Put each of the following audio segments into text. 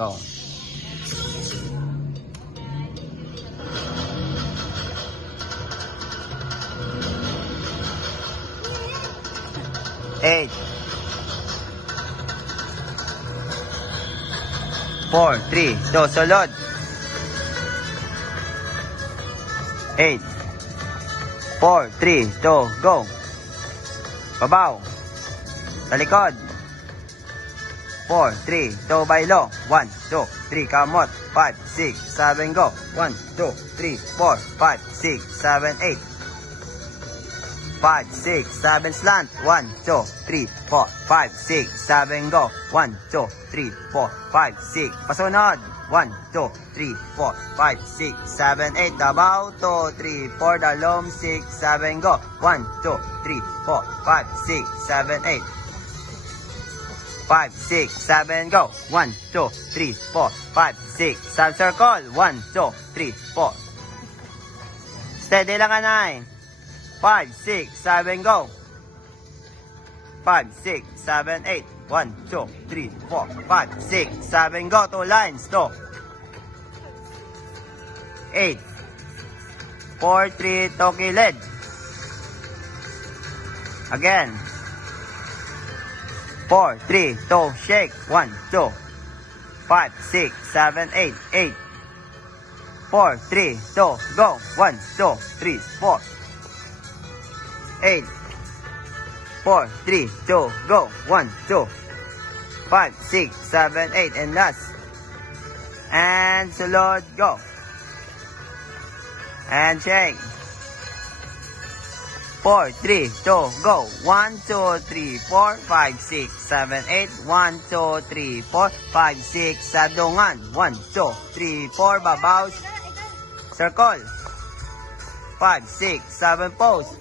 Go. 8, 4, 3, 2, sulod. 8, 4, 3, 2, go. Babaw. Talikod. 4, 3, 2, baylo. 1, 2, 3, kamot. 5, 6, 7, go. 1, 2, 3, 4, 5, 6, 7, 8. 5, 6, 7, slant. 1, 2, 3, 4, 5, 6, 7, go. 1, 2, 3, 4, 5, 6. Pasunod. 1, 2, 3, 4, 5, 6, 7, 8. Dabaw. 2, 3, 4. Dalom. 6, 7, go. 1, 2, 3, 4, 5, 6, 7, 8. 5, 6, 7, go. 1, 2, 3, 4, 5, 6, 7, circle. 1, 2, 3, 4. Steady lang, anay. 5, 6, 7, go. 5, 6, 7, 8. 1, 2, 3, 4, 5, 6, 7, go. 2 lines, 2. 8, 4, 3, 2, kilid. Again. 4, 3, 2, shake. 1, 2, 5, 6, 7, 8, 8. 4, 3, 2, go. 1, 2, 3, 4. 8, 4, 3, 2, go. 1, 2, 5, 6, 7, 8, and last. And sulod, go. And shake. 4, 3, 2, go. 1, 2, 3, 4, 5, 6, 7, 8. 1, 2, 3, 4, 5, 6, sadungan. 1, 2, 3, 4, babaw. Circle. 5, 6, 7, post.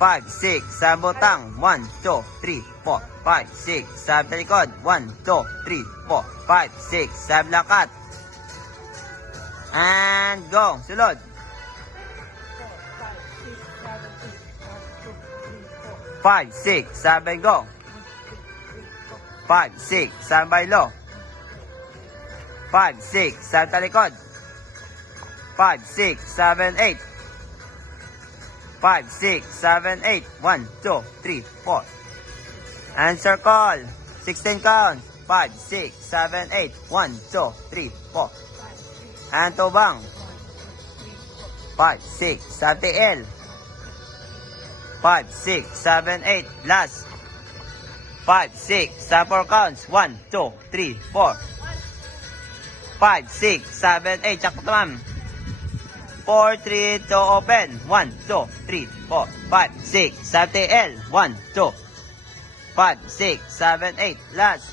5, 6, 7, butang. 1, 2, 3, 4, 5, 6, 7, talikod. 1, 2, 3, 4, 5, 6, 7, lakat. And go. Sulod. 5, 6, 7, go. 5, 6, 7, baylo. 5, 6, 7, talikod. 5, 6, 7, 8. 5, 6, 7, 8. 1, 2, 3, 4. And circle. 16 counts. 5, 6, 7, 8. 1, 2, 3, 4. And tubang. 5, 6, 7, L. 5, 6, 7, 8. Last. 5, 6, 7, 4 counts. 1, 2, 3, 4. 5, 6, 7, 8. Check po ma'am. 4, 3, 2, open. 1, 2, 3, 4, 5, 6, 7, L. 1, 2, 5, 6, 7, 8. Last.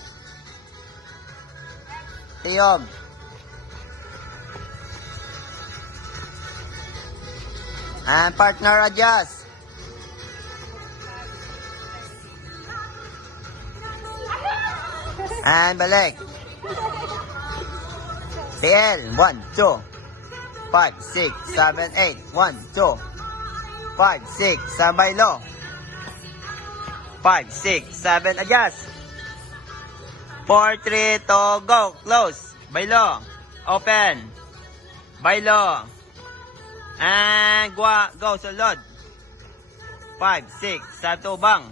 Tiyog. And partner adjust. And balik. TL. 1, 2, 5, 6, 7, 8. 1, 2, 5, 6, 7, baylo. 5, 6, 7, adjust. 4, 3, 2, go. Close. Baylo. Open. Baylo. And go. Sulod. 5, 6, 7, tubang.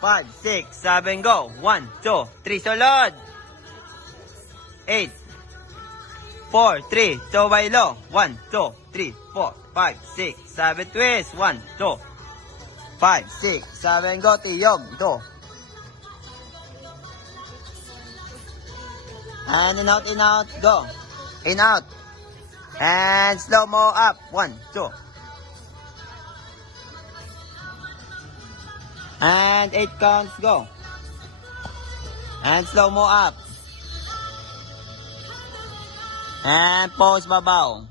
5, 6, 7, go. 1, 2, 3, sulod. 8, 4, 3, 2, baylo. 1, 2, 3, 4, 5, 6, 7, twist. 1, 2, 5, 6, 7, go. Tiyog. 2. And in out, go. In out. And slow mo up. 1, 2. And 8 counts, go. And slow mo up. And pause babaw.